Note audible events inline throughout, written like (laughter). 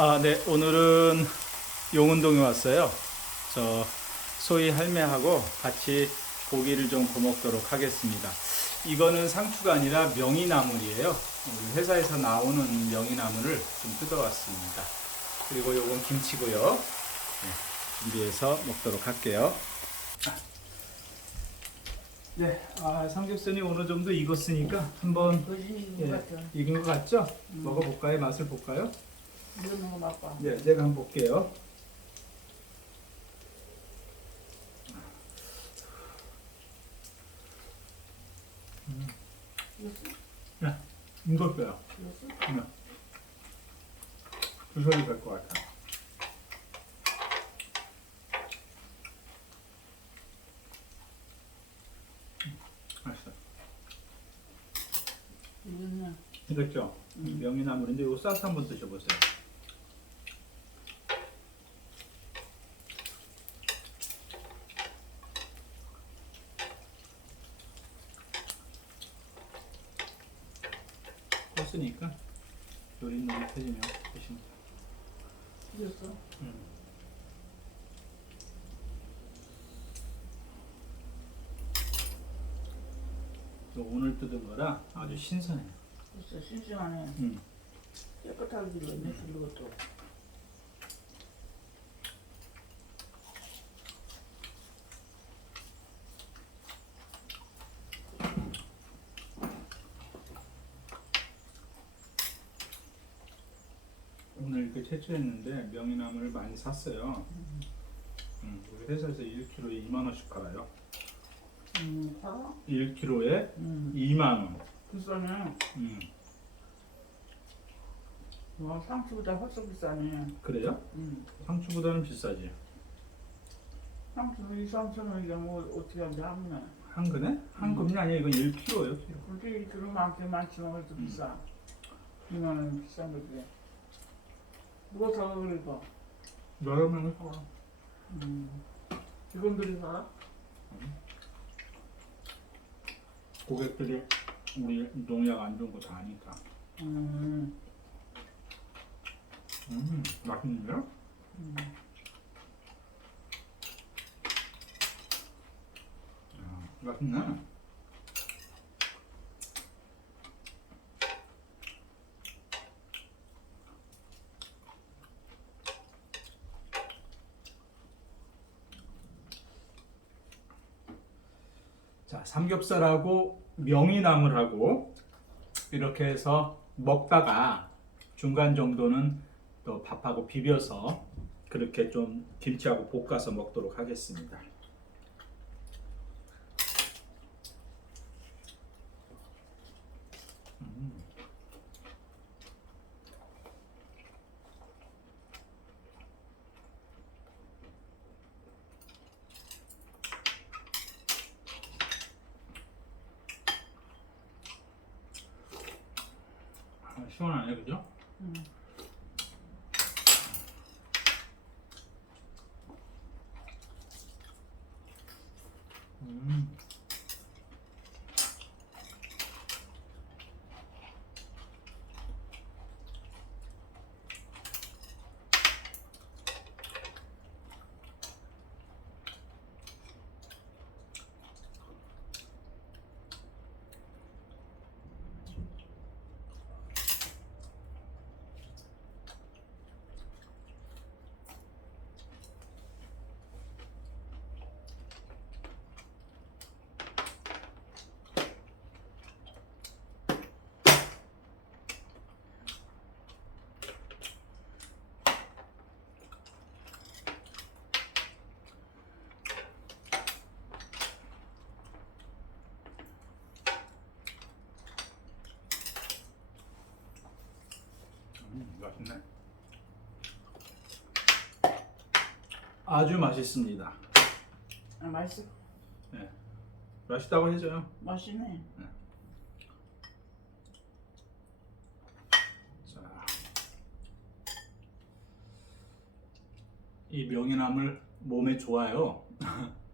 아, 네. 오늘은 용운동에 왔어요. 저 소희 할매하고 같이 고기를 좀 구먹도록 하겠습니다. 이거는 상추가 아니라 명이나물이에요. 우리 회사에서 나오는 명이나물을 좀 뜯어왔습니다. 그리고 요건 김치고요. 네, 준비해서 먹도록 할게요. 네, 아, 삼겹살이 어느 정도 익었으니까 한번 예. 익은 것 같죠? 먹어볼까요? 맛을 볼까요? 네, 제가 한번 볼게요. 네, 익었어요. 이겼어? 네. 주셔도 될것 같아요. 음, 맛있어요. 이거는 익었죠? 음. 명이나물인데 이거 싸서 한번 드셔보세요. 컸으니까 드시면 돼요. 이겼어? 음. 오늘 뜯은 거라 아주 신선해요. 진짜 싱싱하네. 음. 깨끗하게 들어있네, 그것도. 오늘 이렇게 채취했는데 명이나물을 많이 샀어요. 음, 우리 회사에서 1kg에 2만 원씩 팔아요. 음, 팔아? 1kg에 음, 2만 원. 비싸네. 음, 와, 상추보다 훨씬 비싸네. 그래요? 음. 상추보다는 비싸지. 상추 2, 3천 원이야, 뭐, 어떻게 하는지 하면. 한 근에? 한 근이 아니야. 이건 1kg예요. 키로. 그렇게 들어만큼 많지만 그래도 음. 비싸. 2만 원 비싼 거지. 누가 사 그러니까. 여러 명을 사. 음. 직원들이 사? 고객들이 우리 농약 안 좋은 거 다 아니까. 음. 음, 맛있는데요? 음. 아, 맛있네. 삼겹살하고 명이나물하고 이렇게 해서 먹다가 중간 정도는 또 밥하고 비벼서 그렇게 좀 김치하고 볶아서 먹도록 하겠습니다. 음. 아, 시원하네, 그죠? 음. 음. 음, 맛있네. 아주 맛있습니다. 아, 맛있어. 맛있다고 해줘요. 맛있네. 자, 이 명이나물 몸에 좋아요. (laughs)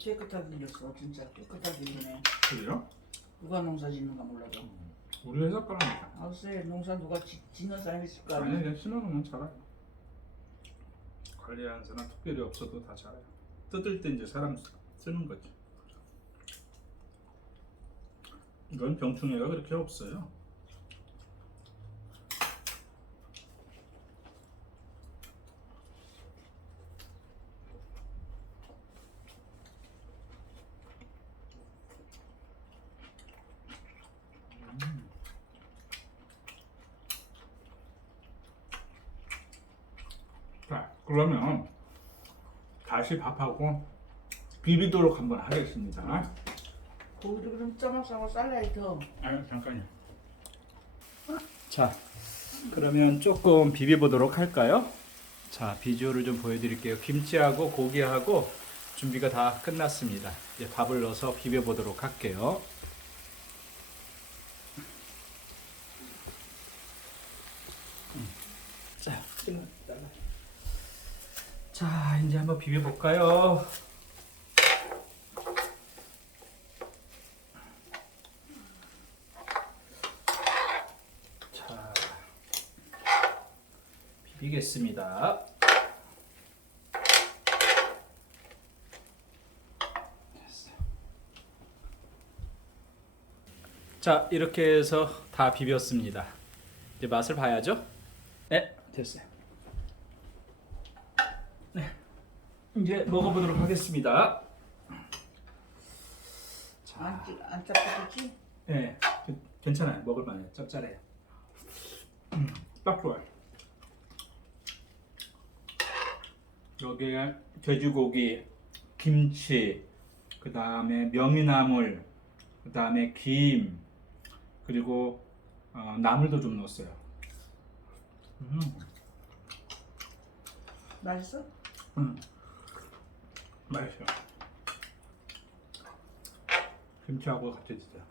이제 깨끗하게 일렸어 진짜 깨끗하게 일리네 그래요? 누가 농사 짓는가 몰라도 우리 회사 거라니까. 아 글쎄 농사 누가 짓, 짓는 사람이 있을까 아니 그냥 심어놓으면 자라요. 관리하는 사람 특별히 없어도 다 자라요. 뜯을 때 이제 사람 쓰- 쓰는 거지. 이건 병충해가 그렇게 없어요. 자, 그러면 다시 밥하고 비비도록 한번 하겠습니다. 고기도 그럼 짜먹싸먹 쌀라이 더 아, 잠깐요. 자, 그러면 조금 비벼보도록 할까요? 자, 비주얼을 좀 보여드릴게요. 김치하고 고기하고 준비가 다 끝났습니다. 이제 밥을 넣어서 비벼보도록 할게요. 음. 자, 끝났다. 자, 이제 한번 비벼볼까요? 자, 비비겠습니다. 자, 이렇게 해서 다 비볐습니다. 이제 맛을 봐야죠? 네, 됐어요. 이제 먹어보도록 하겠습니다. 자, 안, 찌- 안 짭짤했지? 네, 괜- 괜찮아요. 먹을 만해요. 짭짤해요. 음, 딱 좋아요. 여기에 돼지고기, 김치, 그 다음에 명이나물, 그 다음에 김, 그리고 어, 나물도 좀 넣었어요. 음, 맛있어? 음, 맛있어요. 김치하고 같이 드세요.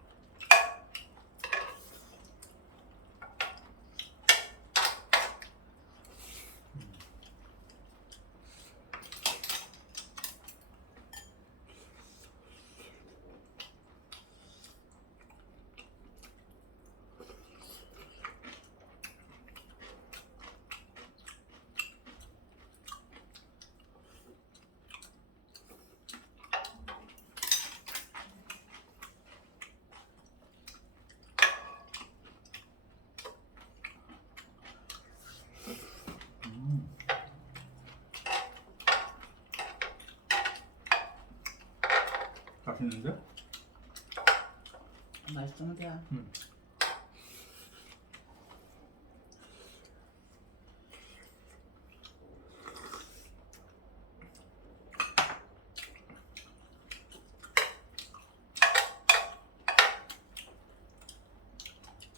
맛있는데? 음.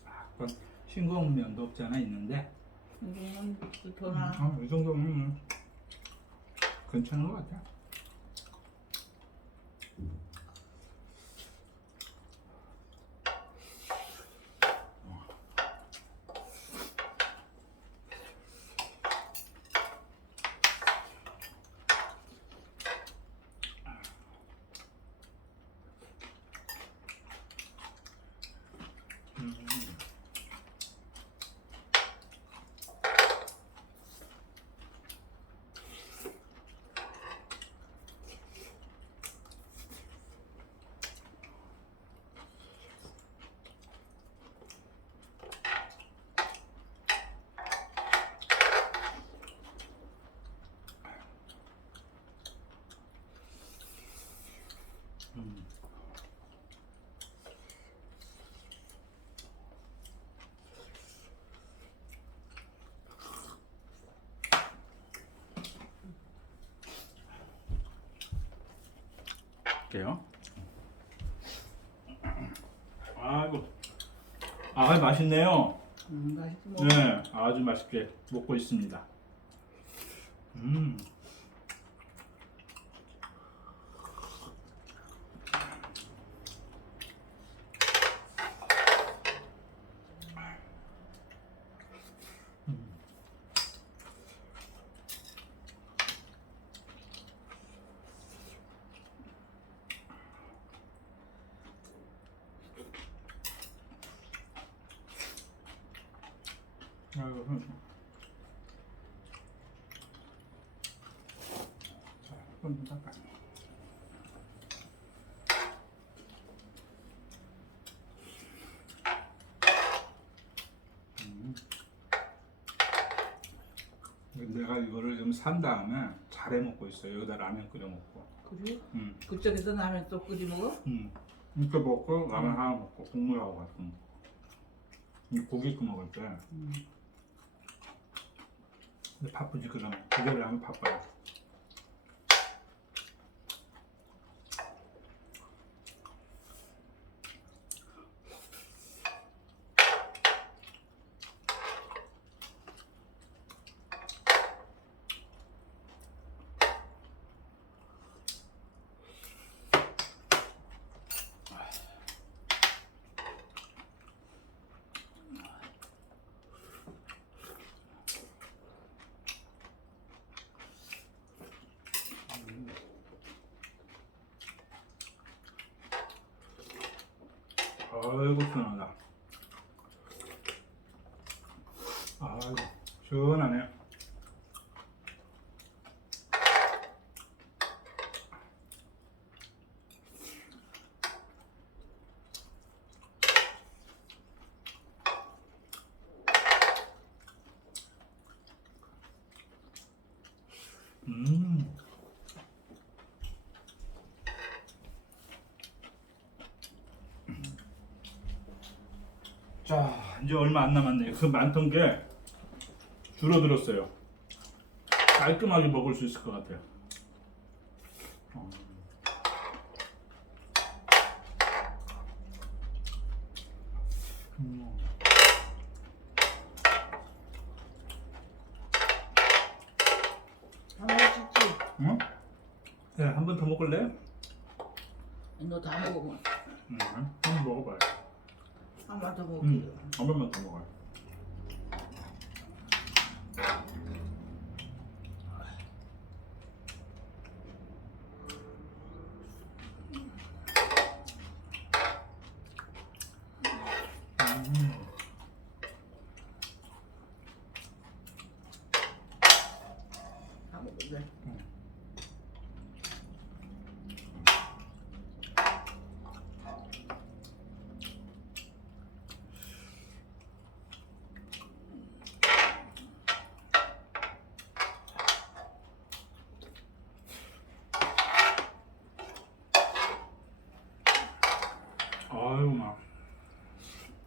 아, 그건 싱거운 면도 없지 않아 있는데 이거는 불편하 아, 이 정도면 괜찮은 것 같아. 음. 볼게요. 아이고, 아 맛있네요. 음, 맛있어 뭐. 네, 아주 맛있게 먹고 있습니다. 음, 흠. 자, 손좀 닦아. 음. 내가 이거를 좀 산 다음에 잘해 먹고 있어요. 여기다 라면 끓여 먹고. 그래? 음. 그쪽에서 라면 또 끓이 먹어? 음. 이렇게 먹고 라면 하나 먹고 국물하고 먹고. 이 고기 끓 먹을 때. 음. 바쁘지 그럼 그대로 하면 바빠요. 아이고 시원하다. 아이고 시원하네. 음. 자, 이제 얼마 안 남았네요. 그 많던 게 줄어들었어요. 깔끔하게 먹을 수 있을 것 같아요. 어. 음. 응? 네, 한 번 더 먹을래요? 너다 먹으면 응, 한 번 먹어봐요. 한 번 더 먹을게. 음, 한 번만 더 먹어요. 음. 다 먹을래. 아유 막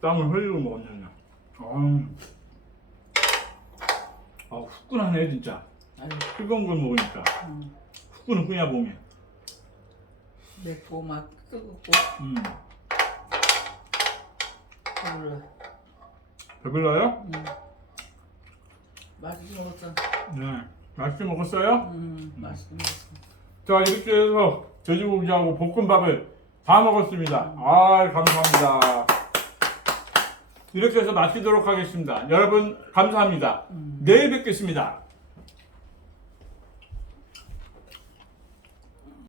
땀을 흘리고 그냥. 아유. 아 후끈하네 진짜. 아유, 뜨거운 걸 먹으니까 음, 후끈후끈이야 몸이. 맵고 막 뜨겁고 음. 그걸로. 배불러요? 음. 맛있게 먹었어. 네. 맛있게 먹었어요? 음, 맛있게 먹었어. 자 이렇게 해서 돼지고기하고 볶음밥을 다 먹었습니다. 아 감사합니다. 이렇게 해서 마치도록 하겠습니다. 여러분 감사합니다. 음. 내일 뵙겠습니다.